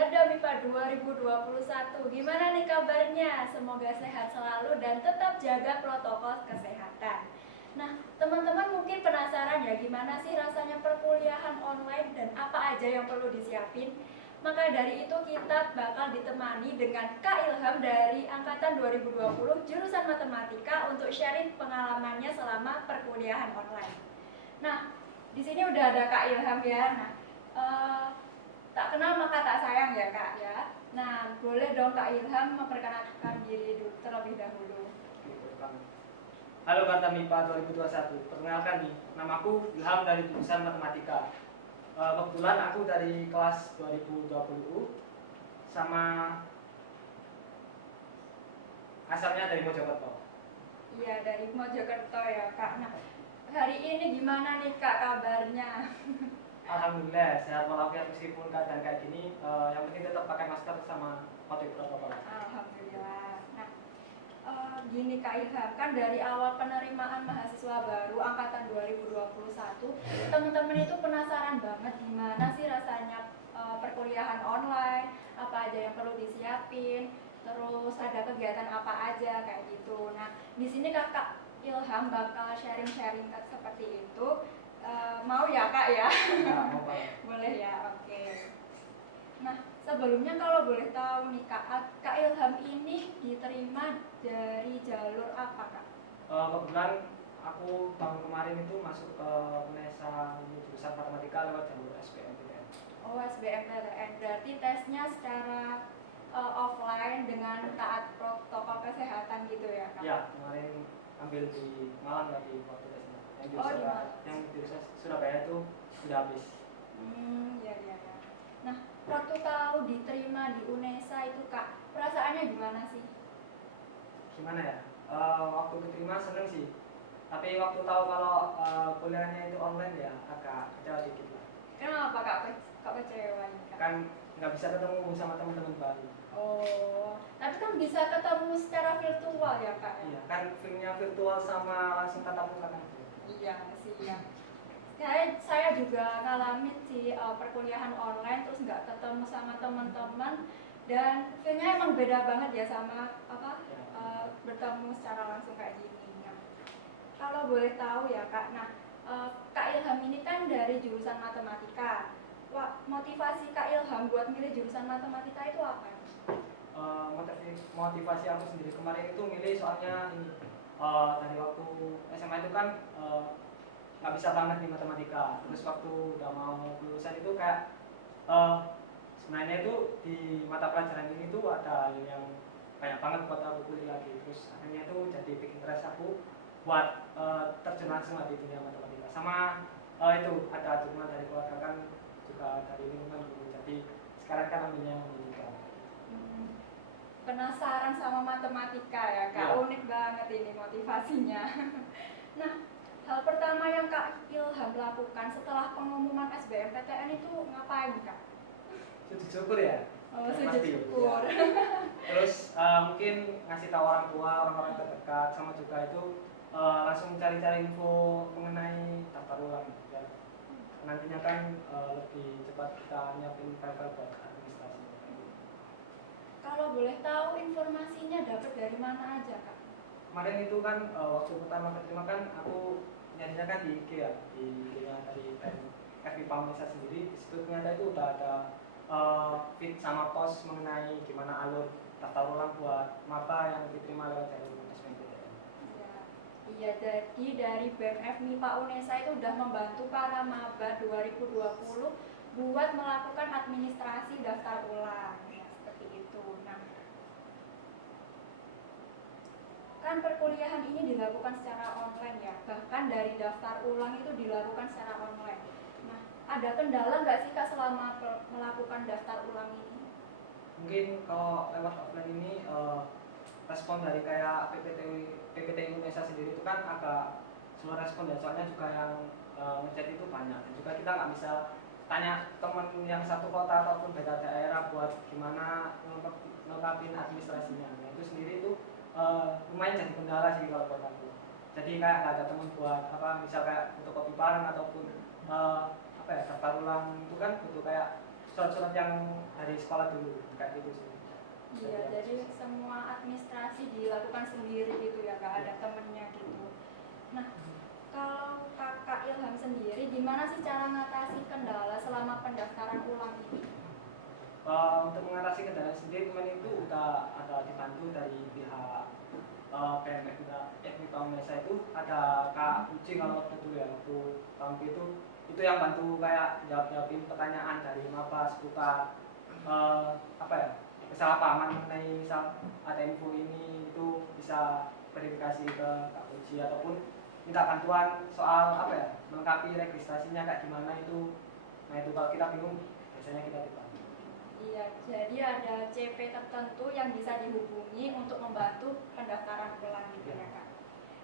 Garda MIPA 2021. Gimana nih kabarnya? Semoga sehat selalu dan tetap jaga protokol kesehatan. Nah, teman-teman mungkin penasaran ya gimana sih rasanya perkuliahan online dan apa aja yang perlu disiapin? Maka dari itu kita bakal ditemani dengan Kak Ilham dari angkatan 2020 jurusan matematika untuk sharing pengalamannya selama perkuliahan online. Nah, di sini udah ada Kak Ilham ya. Nah, tak kenal maka tak sayang ya Kak ya. Nah, boleh dong Kak Ilham memperkenalkan diri terlebih dahulu. Halo Garda MIPA 2021. Perkenalkan nih, namaku Ilham dari jurusan matematika. Kebetulan aku dari kelas 2020 sama asalnya dari Mojokerto. Iya, dari Mojokerto ya Kak. Nah, hari ini gimana nih Kak kabarnya? Alhamdulillah sehat walafiat meskipun keadaan kayak gini, yang penting tetap pakai masker sama patuhi protokol. Alhamdulillah. Nah, gini Kak Ilham, kan dari awal penerimaan mahasiswa baru angkatan 2021, teman-teman itu penasaran banget gimana sih rasanya perkuliahan online, apa aja yang perlu disiapin, terus ada kegiatan apa aja kayak gitu. Nah, di sini Kakak Ilham bakal sharing-sharing seperti itu. Mau ya Kak ya? Nah, mau Pak. Boleh ya, oke. Nah, sebelumnya kalau boleh tahu nih Kak Ilham ini diterima dari jalur apa Kak? Kebetulan aku tahun kemarin itu masuk ke UNESA jurusan matematika lewat jalur SBMPTN. Oh, SBMPTN, berarti tesnya secara offline dengan taat protokol kesehatan gitu ya Kak? Ya, kemarin ambil di Malang tadi waktu tesnya. Yang jurusan Surabaya itu sudah habis. Ya. Nah, waktu tahu diterima di UNESA itu Kak, perasaannya gimana sih? Gimana ya? Waktu diterima seneng sih. Tapi waktu tahu kalau kuliahnya itu online ya agak kecewa dikit lah. Kenapa Kak kecewa nih Kak? Kan nggak bisa ketemu sama teman-teman baru. Oh, tapi kan bisa ketemu secara virtual ya Kak? Iya, kan filmnya virtual sama langsung tatap muka kan. Iya sih ya. Saya juga ngalamin sih perkuliahan online terus nggak ketemu sama teman-teman dan feelnya emang beda banget ya sama bertemu secara langsung kayak gini. Nah, kalau boleh tahu ya Kak, nah Kak Ilham ini kan dari jurusan matematika. Wah, motivasi Kak Ilham buat milih jurusan matematika itu apa? Motivasi aku sendiri kemarin itu milih soalnya ini dari waktu SMA itu kan nggak bisa banget di matematika. Terus waktu udah mau lulusan itu kayak sebenarnya itu di mata pelajaran ini tuh ada yang banyak banget buat aku kuliah lagi. Terus akhirnya itu jadi bikin interest aku buat terjun langsung di dunia matematika. Sama itu ada dukungan dari keluarga kan juga dari lingkungan guru. Jadi sekarang kan ambilnya pendidikan. Penasaran sama matematika ya Kak, Ya. Unik banget ini motivasinya. Nah, hal pertama yang Kak Ilham lakukan setelah pengumuman SBMPTN itu ngapain Kak? Sujud syukur ya. Oh, sujud syukur. Ya. Terus mungkin ngasih tahu orang tua, orang-orang terdekat, sama juga itu langsung cari-cari info mengenai daftar ulang. Ya. Nantinya kan lebih cepat kita nyiapin file-file buat administrasi. Kalau boleh tahu informasinya dapat dari mana aja Kak? Kemarin itu kan waktu pertama keterima kan aku nyarinya kan di IG ya, di IG-nya dari FIPA Unesa sendiri. Di situ ternyata itu udah ada feed sama post mengenai gimana alur daftar ulang buat maba yang diterima lewat jalur SBMPTN. Iya, jadi dari BMF MIPA Unesa itu udah membantu para maba 2020 buat melakukan administrasi daftar ulang. Ya, seperti itu. Nah, kan perkuliahan ini dilakukan secara online ya, bahkan dari daftar ulang itu dilakukan secara online. Nah, ada kendala nggak sih Kak selama melakukan daftar ulang ini? Mungkin kalau lewat offline ini respon dari kayak PPT Indonesia sendiri itu kan agak slow respon ya, soalnya juga yang ngechat itu banyak dan juga kita nggak bisa tanya temen yang satu kota ataupun beda daerah buat gimana ngelengkapin administrasinya. Nah, itu sendiri itu lumayan jadi kendala sih kalau buat aku. Jadi kayak nggak ada temen buat misal kayak fotokopi bareng ataupun daftar ulang itu kan butuh kayak surat-surat yang dari sekolah dulu kayak gitu sih. Iya, jadi semua administrasi dilakukan sendiri gitu ya, nggak ada temennya gitu. Nah, kalau Kakak Ilham sendiri, gimana sih cara ngatasi kendala selama pendaftaran ulang ini? Untuk mengatasi kendala sendiri kemarin itu udah ada dibantu dari pihak PMK juga FMIPA Unesa itu ada Kak Uci kalau waktu itu ya waktu tahun itu yang bantu kayak jawabin pertanyaan dari maba seputar apa ya kesalahpahaman mengenai misal ada info ini itu bisa verifikasi ke Kak Uci ataupun minta bantuan soal apa ya melengkapi registrasinya kayak gimana itu. Nah itu kalau kita bingung biasanya kita dibantu. Iya, jadi ada CP tertentu yang bisa dihubungi untuk membantu pendaftaran ulang gitu ya Kak.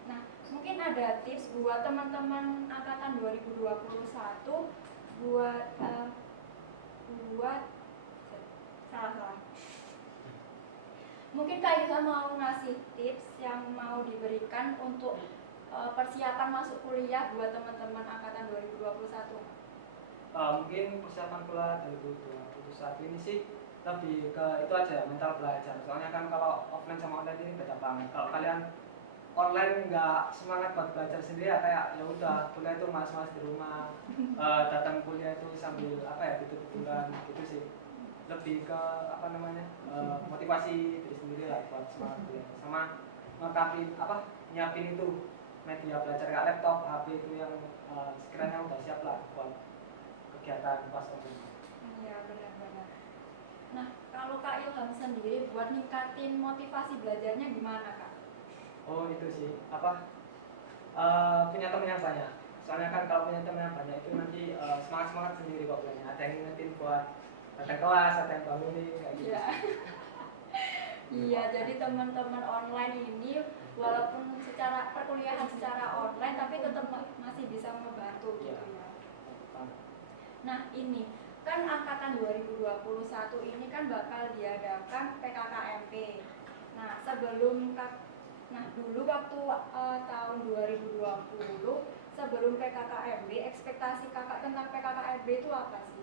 Nah, mungkin ada tips buat teman-teman angkatan 2021 buat buat salah. Mungkin Kak Ilham mau ngasih tips yang mau diberikan untuk persiapan masuk kuliah buat teman-teman angkatan 2021. Mungkin persiapan kuliah 2021 ini sih lebih ke itu aja mental belajar. Soalnya kan kalau offline sama online ini beda banget. Kalau kalian online nggak semangat buat belajar sendiri ya kayak ya udah kuliah itu mas-mas di rumah datang kuliah itu sambil apa ya tidur-tiduran gitu sih. Lebih ke apa namanya motivasi diri sendiri lah buat semangat kuliah. Sama melengkapi apa nyiapin itu media belajar kayak laptop, HP itu yang sekiranya udah siap lah buat kegiatan pas online. Iya, benar-benar. Nah, kalau Kak Ilham sendiri buat ningkatin motivasi belajarnya gimana Kak? Oh itu sih apa punya teman yang banyak. Soalnya kan kalau punya teman yang banyak itu nanti semangat sendiri kok belajarnya. Ada yang ngingetin buat datang kelas, ada yang bangunin kayak gitu. Iya. Iya, jadi teman-teman online ini walaupun secara perkuliahan secara online tapi tetap masih bisa membantu gitu ya. Nah, ini kan angkatan 2021 ini kan bakal diadakan PKKMP. Nah, dulu waktu tahun 2020 sebelum PKKMB, ekspektasi Kakak tentang PKKMB itu apa sih?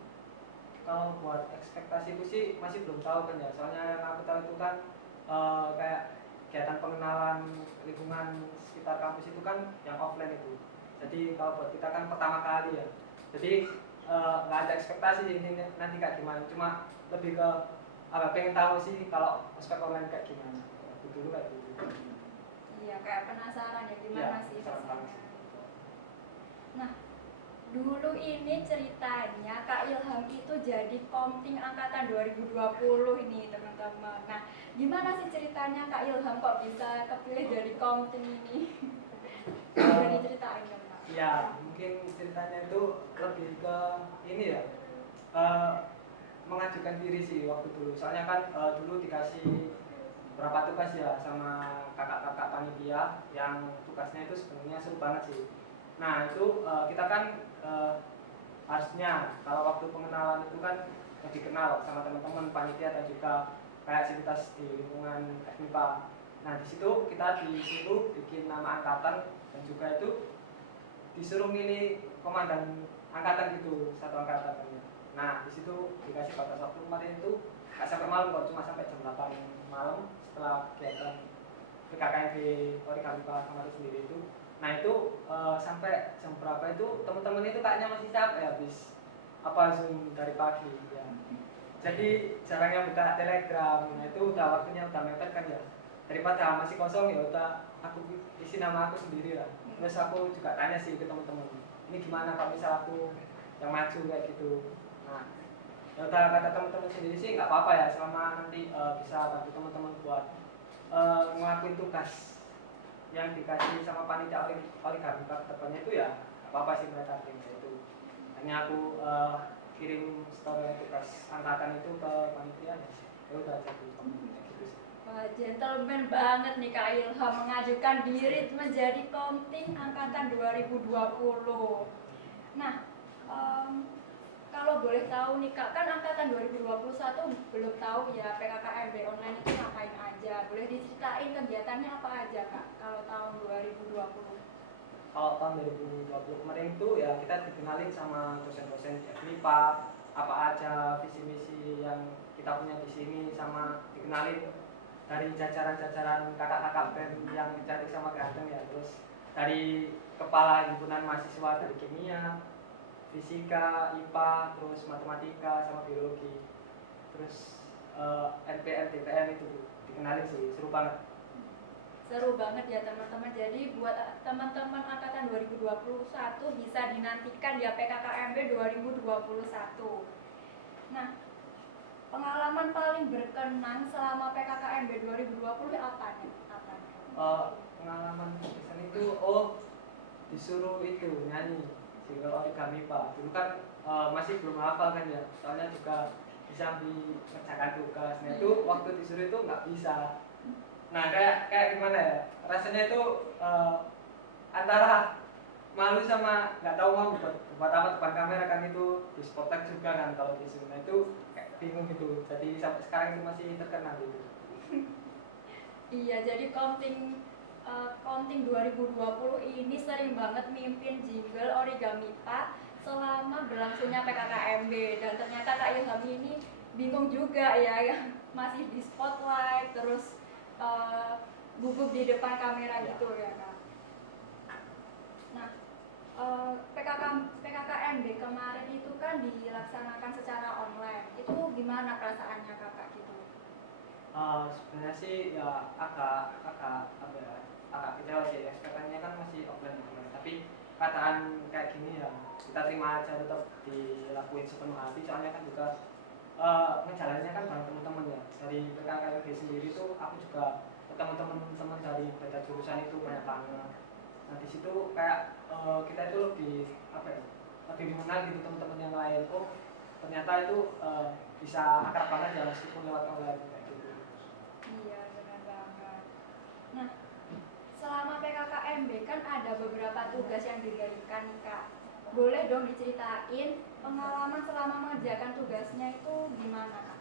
Kalau buat ekspektasiku sih masih belum tahu kan ya. Soalnya yang aku tahu itu kan kayak kegiatan pengenalan lingkungan sekitar kampus itu kan yang offline itu. Jadi kalau buat kita kan pertama kali ya. Jadi nggak ada ekspektasi ini nanti kayak gimana. Cuma lebih ke pengen tahu sih kalau ospek online kayak gimana. Aku dulu kayak gitu. Iya, kayak penasaran ya gimana Ya, sih penasaran rasanya gitu. Nah, dulu ini ceritanya Kak Ilham itu jadi komting angkatan 2020 ini teman-teman. Nah, gimana sih ceritanya Kak Ilham kok bisa kepilih jadi komting ini? Boleh diceritain dong Kak? Ya, mungkin ceritanya itu lebih ke ini ya mengajukan diri sih waktu dulu. Soalnya kan dulu dikasih berapa tugas ya sama kakak-kakak panitia yang tugasnya itu sebenarnya seru banget sih. Nah itu kita kan harusnya kalau waktu pengenalan itu kan lebih kenal sama teman-teman panitia dan juga kayak aktivitas di lingkungan FMIPA. Nah di situ kita disuruh bikin nama angkatan dan juga itu disuruh milih komandan angkatan gitu satu angkatan. Nah di situ dikasih batas waktu kemarin itu nggak sampai malam kok, cuma sampai jam 8 malam setelah kegiatan PKKMB Orika kemarin sendiri itu. Nah itu sampai jam berapa itu teman-teman itu kayaknya masih capek ya habis Zoom dari pagi ya. Jadi jarangnya buka Telegram. Nah itu udah waktunya udah mepet kan ya. Daripada masih kosong ya udah aku isi nama aku sendiri lah. Terus aku juga tanya sih ke teman-teman, ini gimana kalau misal aku yang maju kayak gitu. Nah ya udah kata teman-teman sendiri sih nggak apa-apa ya selama nanti bisa bantu teman-teman buat ngelakuin tugas yang dikasih sama panitia oligarki kedepannya itu ya nggak apa-apa sih mereka terima itu. Hanya aku kirim story tugas angkatan itu ke panitia ya udah jadi gitu sih. Wah, gentleman banget nih Kak Ilham mengajukan diri menjadi komting angkatan 2020. Nah, kalau boleh tahu nih Kak, kan angkatan 2021 belum tahu ya PKKMB online itu ngapain aja. Boleh diceritain kegiatannya apa aja Kak kalau tahun 2020? kalau tahun 2020 kemarin itu ya kita dikenalin sama dosen-dosen MIPA, apa aja visi misi yang kita punya di sini, sama dikenalin dari jajaran-jajaran kakak-kakak BEM yang cantik sama ganteng ya, terus dari kepala himpunan mahasiswa dari kimia, fisika, IPA, terus matematika sama biologi, terus NPM, DPM itu dikenalin sih, seru banget. Seru banget ya teman-teman. Jadi buat teman-teman angkatan 2021 bisa dinantikan ya PKKMB 2021. Nah, pengalaman paling berkenan selama PKKMB 2020 apa nih? Apa nih? Pengalaman kesan itu disuruh itu nyanyi single Origami Pak. Dulu kan masih belum hafal kan ya, soalnya juga bisa mengerjakan tugas. Nah itu waktu disuruh itu nggak bisa. Nah kayak gimana ya, rasanya itu antara malu sama nggak tahu mau buat apa depan kamera kan, itu di spotek juga kan kalau disuruh. Nah itu kayak bingung gitu, jadi sampai sekarang itu masih terkenang gitu. Iya, jadi counting 2020 ini sering banget mimpin jingle Origami Pak selama berlangsungnya PKKMB, dan ternyata Kak Ilham ini bingung juga ya, yang masih di spotlight terus gugup di depan kamera gitu ya Kak. Nah, PKKMB kemarin itu kan dilaksanakan secara online. Itu gimana perasaannya Kakak gitu? Sebenarnya sih ya agak apa ya, agak kecewa sih, ekspektasinya kan masih offline teman, tapi kataan kayak gini ya kita terima aja, tetap dilakuin sepenuh hati, soalnya kan juga ngejalannya kan bareng teman-teman ya. Dari PKKMB sendiri tuh aku juga ketemu teman-teman dari beda jurusan itu banyak banget. Nah di situ kayak kita itu lebih apa ya, lebih mengenal gitu teman-teman yang lain. Oh ternyata itu bisa akrab banget ya meskipun lewat online kayak gitu. Iya, benar banget. Nah, selama PKKMB kan ada beberapa tugas yang diberikan nih Kak. Boleh dong diceritain pengalaman selama mengerjakan tugasnya itu gimana Kak?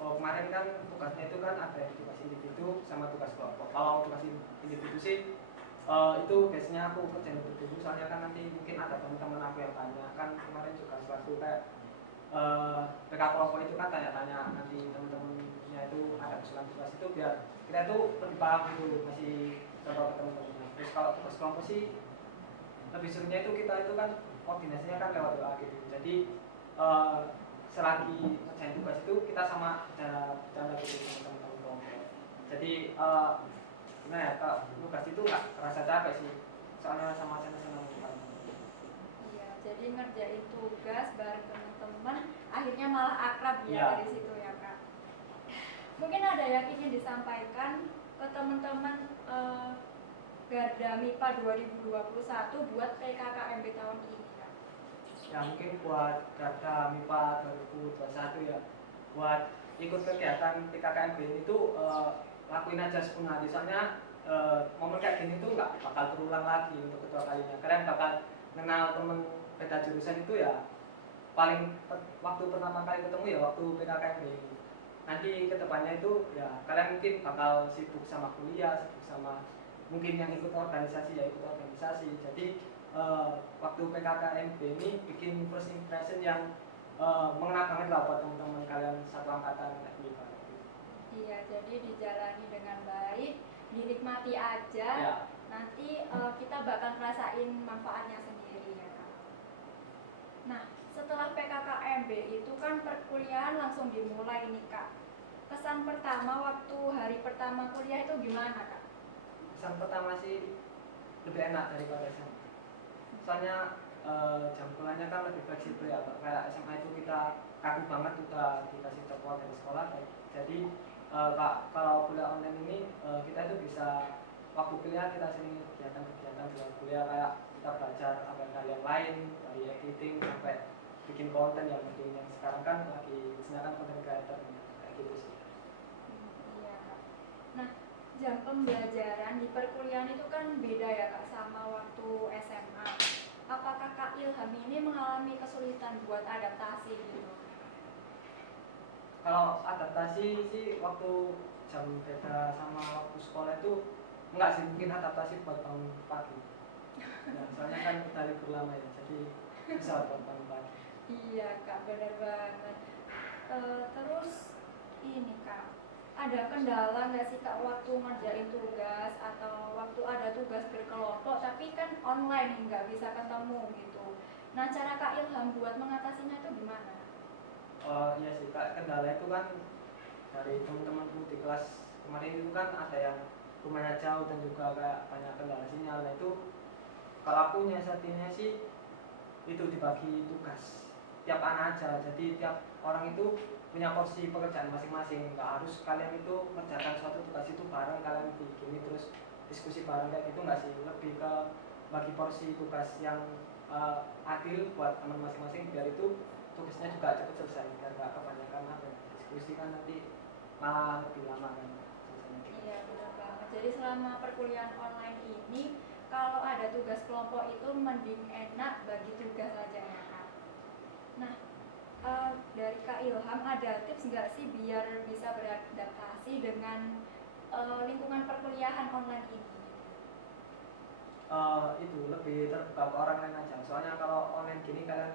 Kemarin kan tugasnya itu kan ada tugas individu sama tugas kelompok. Kalau tugas individu sih itu biasanya aku kerjain dulu, soalnya kan nanti mungkin ada teman-teman aku yang tanya kan. Kemarin juga selaku kayak PK kelompok itu kan tanya-tanya nanti teman-temannya itu ada usulan tugas itu, biar kita itu lebih paham gitu, masih coba ke teman-teman. Terus kalau tugas kelompok sih lebih serunya itu kita itu kan koordinasinya kan lewat doa gitu. Jadi selagi ngerjain tugas itu kita sama bercanda gitu sama teman-teman kelompok. Jadi gimana ya, kalau tugas itu nggak terasa capek sih, soalnya sama senang-senang kan. Iya, jadi ngerjain tugas bareng teman-teman akhirnya malah akrab ya Iya. dari situ ya Kak. Mungkin ada yang ingin disampaikan ke teman-teman Garda MIPA 2021 buat PKKMB tahun ini Kak. Ya mungkin buat Garda MIPA 2021 ya, buat ikut kegiatan PKKMB ini tuh lakuin aja sepenuh hati, soalnya momen kayak gini tuh nggak bakal terulang lagi untuk kedua kalinya. Kalian bakal kenal temen beda jurusan itu ya paling waktu pertama kali ketemu ya waktu PKKMB ini. Nanti kedepannya itu ya kalian mungkin bakal sibuk sama kuliah, sibuk sama mungkin yang ikut organisasi ya ikut organisasi. Jadi waktu PKKMB ini bikin first impression yang mengena banget lah buat teman-teman kalian satu angkatan FMIPA. Iya, jadi dijalani dengan baik, dinikmati aja. Ya. Nanti kita bakal ngerasain manfaatnya sendiri ya Kak. Nah, setelah PKKMB itu kan perkuliahan langsung dimulai nih Kak. Kesan pertama waktu hari pertama kuliah itu gimana Kak? Kesan pertama sih lebih enak daripada SMA. Soalnya jam kuliahnya kan lebih fleksibel ya, kayak SMA itu kita kaku banget udah dikasih jadwal dari sekolah. Jadi kalau kuliah online ini kita itu bisa waktu kuliah kita sering kegiatan-kegiatan di luar kuliah, kayak kita belajar apa yang lain dari editing sampai bikin konten yang mungkin yang sekarang kan lagi kesenangan konten creator kayak gitu sih. Iya Kak. Nah, jam pembelajaran di perkuliahan itu kan beda ya Kak sama waktu SMA. Apakah Kak Ilham ini mengalami kesulitan buat adaptasi gitu? Kalau adaptasi sih waktu jam beda sama waktu sekolah itu enggak sih, mungkin adaptasi buat bangun pagi. Ya, soalnya kan kita libur lama ya, jadi bisa buat pagi. Iya kak, benar banget. Terus ini kak, ada kendala nggak sih kak waktu ngerjain tugas atau waktu ada tugas berkelompok tapi kan online nih, nggak bisa ketemu gitu. Nah cara kak Ilham buat mengatasinya itu gimana? Iya sih kak, kendala itu kan dari teman-temanku di kelas kemarin itu kan ada yang rumahnya jauh dan juga kayak banyak kendala sinyal. Nah itu kalau aku nyiasatinnya sih itu dibagi tugas tiap anak aja, jadi tiap orang itu punya porsi pekerjaan masing-masing, nggak harus kalian itu mengerjakan suatu tugas itu bareng, kalian bikin terus diskusi bareng kayak gitu, nggak sih, lebih ke bagi porsi tugas yang adil buat teman masing-masing, biar itu tugasnya juga cepat selesai, biar nggak kebanyakan apa ya, diskusi kan nanti malah lebih lama kan selesainya. Iya benar banget. Jadi selama perkuliahan online ini kalau ada tugas kelompok itu mending enak bagi tugas saja ya kak. Nah dari Kak Ilham ada tips nggak sih biar bisa beradaptasi dengan lingkungan perkuliahan online ini? Itu lebih terbuka ke orang lain aja, soalnya kalau online gini kalian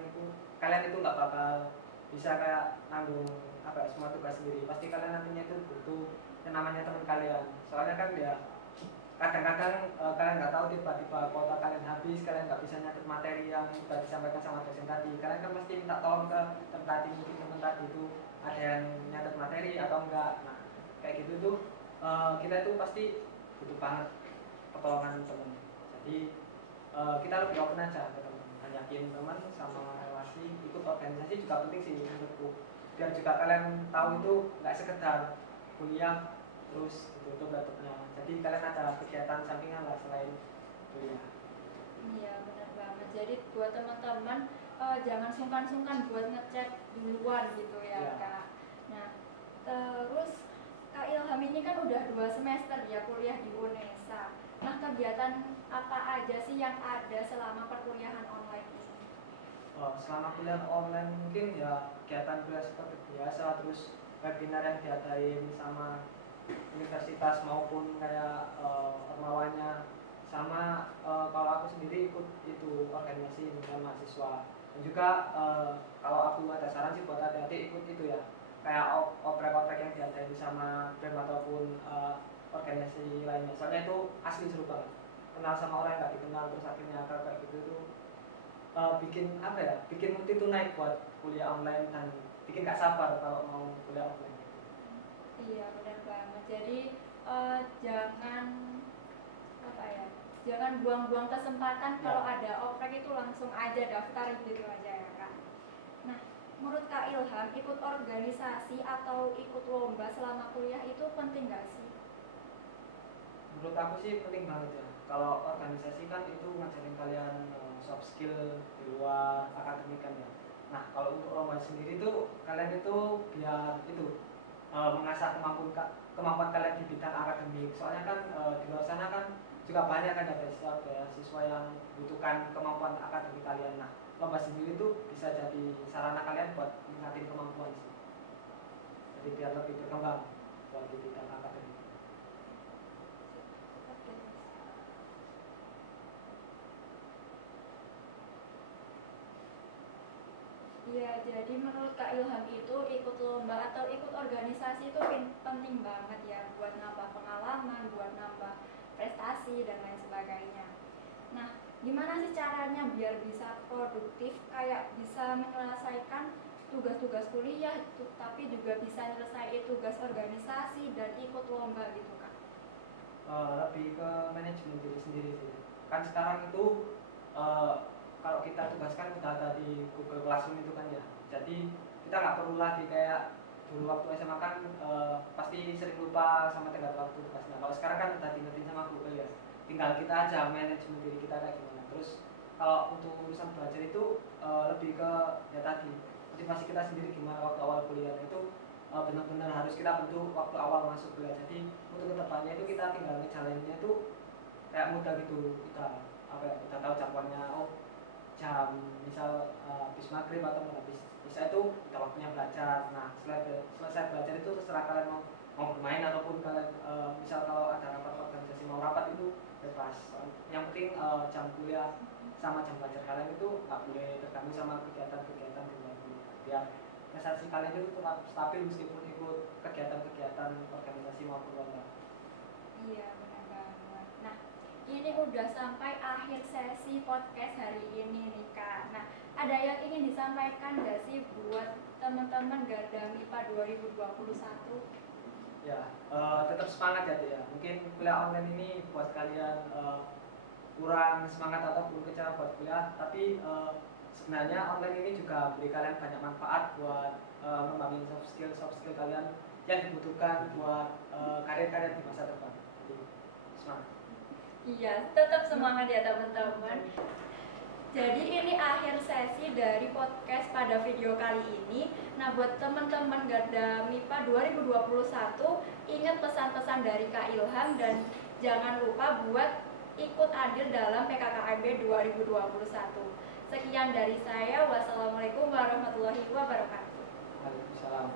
itu nggak bakal bisa kayak nanggung apa ya, semua tugas sendiri, pasti kalian nantinya itu butuh yang namanya teman kalian, soalnya kan ya kadang-kadang kalian nggak tahu tiba-tiba kuota kalian habis, kalian nggak bisa nyatet materi yang sudah disampaikan sama dosen tadi, kalian kan pasti minta tolong ke teman tadi, mungkin teman tadi itu ada yang nyatet materi atau enggak. Nah kayak gitu tuh kita tuh pasti butuh banget pertolongan teman, jadi kita lebih open aja ke teman, banyakin teman sama relasi, ikut organisasi juga penting sih menurutku, biar juga kalian tahu itu nggak sekedar kuliah terus ditutup laptopnya, jadi kalian ada kegiatan sampingan lah selain kuliah. Iya benar banget. Jadi buat teman-teman jangan sungkan-sungkan buat ngecek duluan gitu ya Iya. kak. Nah terus Kak Ilham ini kan udah 2 semester ya kuliah di UNESA. Nah kegiatan apa aja sih yang ada selama perkuliahan online ini? Selama kuliah online mungkin ya kegiatan kuliah seperti biasa, terus webinar yang diadain sama universitas maupun kayak ormawanya, sama kalau aku sendiri ikut itu organisasi dengan mahasiswa, dan juga kalau aku ada saran sih buat adik-adik ikut itu ya, kayak oprek-oprek yang diadain sama BEM ataupun organisasi lainnya, soalnya itu asli seru banget, kenal sama orang yang gak dikenal terus akhirnya kayak gitu tuh bikin apa ya, bikin mood itu naik buat kuliah online dan bikin gak sabar kalau mau kuliah online. Iya benar banget. Jadi jangan apa ya, jangan buang-buang kesempatan kalau ada oprek itu langsung aja daftar gitu aja ya kak. Nah menurut Kak Ilham ikut organisasi atau ikut lomba selama kuliah itu penting nggak sih? Menurut aku sih penting banget ya, kalau organisasi kan itu ngajarin kalian soft skill di luar akademik kan ya. Nah kalau untuk lomba sendiri tuh kalian itu biar itu mengasah kemampuan kalian di bidang akademik, soalnya kan di luar sana kan juga banyak kan ya beasiswa yang membutuhkan kemampuan akademik kalian. Nah lomba sendiri tuh bisa jadi sarana kalian buat meningkatin kemampuan sih, jadi biar lebih berkembang buat di bidang akademik. Iya, jadi menurut Kak Ilham itu ikut lomba atau ikut organisasi itu penting banget ya buat nambah pengalaman, buat nambah prestasi dan lain sebagainya. Nah, gimana sih caranya biar bisa produktif, kayak bisa menyelesaikan tugas-tugas kuliah, tapi juga bisa menyelesaikan tugas organisasi dan ikut lomba gitu Kak? Lebih ke manajemen diri sendiri sih. Kan sekarang itu eh, kalau kita tugaskan udah ada di Google Classroom itu kan ya. Jadi kita nggak perlu lagi kayak dulu waktu SMA kan pasti sering lupa sama tenggat waktu tugasnya. Kalau sekarang kan udah diingetin sama Google ya. Tinggal kita aja manajemen diri kita kayak gimana. Terus kalau untuk urusan belajar itu lebih ke ya tadi motivasi kita sendiri gimana waktu awal kuliah itu benar-benar harus kita bentuk waktu awal masuk kuliah. Jadi untuk kedepannya itu kita tinggal ngejalaninnya itu kayak mudah gitu, kita apa ya, kita tahu jadwalnya, oh jam misal habis maghrib atau habis isya itu udah waktunya belajar. Nah selesai belajar itu terserah kalian mau bermain ataupun kalian misal kalau ada rapat organisasi mau rapat itu bebas. Yang penting jam kuliah sama jam belajar kalian itu nggak boleh terganggu sama kegiatan-kegiatan di luar kuliah. Biar prestasi kalian itu tetap stabil meskipun ikut kegiatan-kegiatan organisasi maupun lomba. Iya, benar banget. Nah, ini udah sampai akhir sesi podcast hari ini nih Kak. Nah, ada yang ingin disampaikan nggak sih buat teman-teman Garda MIPA 2021? Ya, tetap semangat ya, ya. Mungkin kuliah online ini buat kalian kurang semangat ataupun kecewa buat kuliah, tapi sebenarnya online ini juga beri kalian banyak manfaat buat ngembangin soft skill kalian yang dibutuhkan buat karir-karir di masa depan. Jadi, semangat. Iya, tetap semangat ya teman-teman. Jadi ini akhir sesi dari podcast pada video kali ini. Nah, buat teman-teman Garda MIPA 2021, ingat pesan-pesan dari Kak Ilham dan jangan lupa buat ikut andil dalam PKKMB 2021. Sekian dari saya. Wassalamualaikum warahmatullahi wabarakatuh. Waalaikumsalam.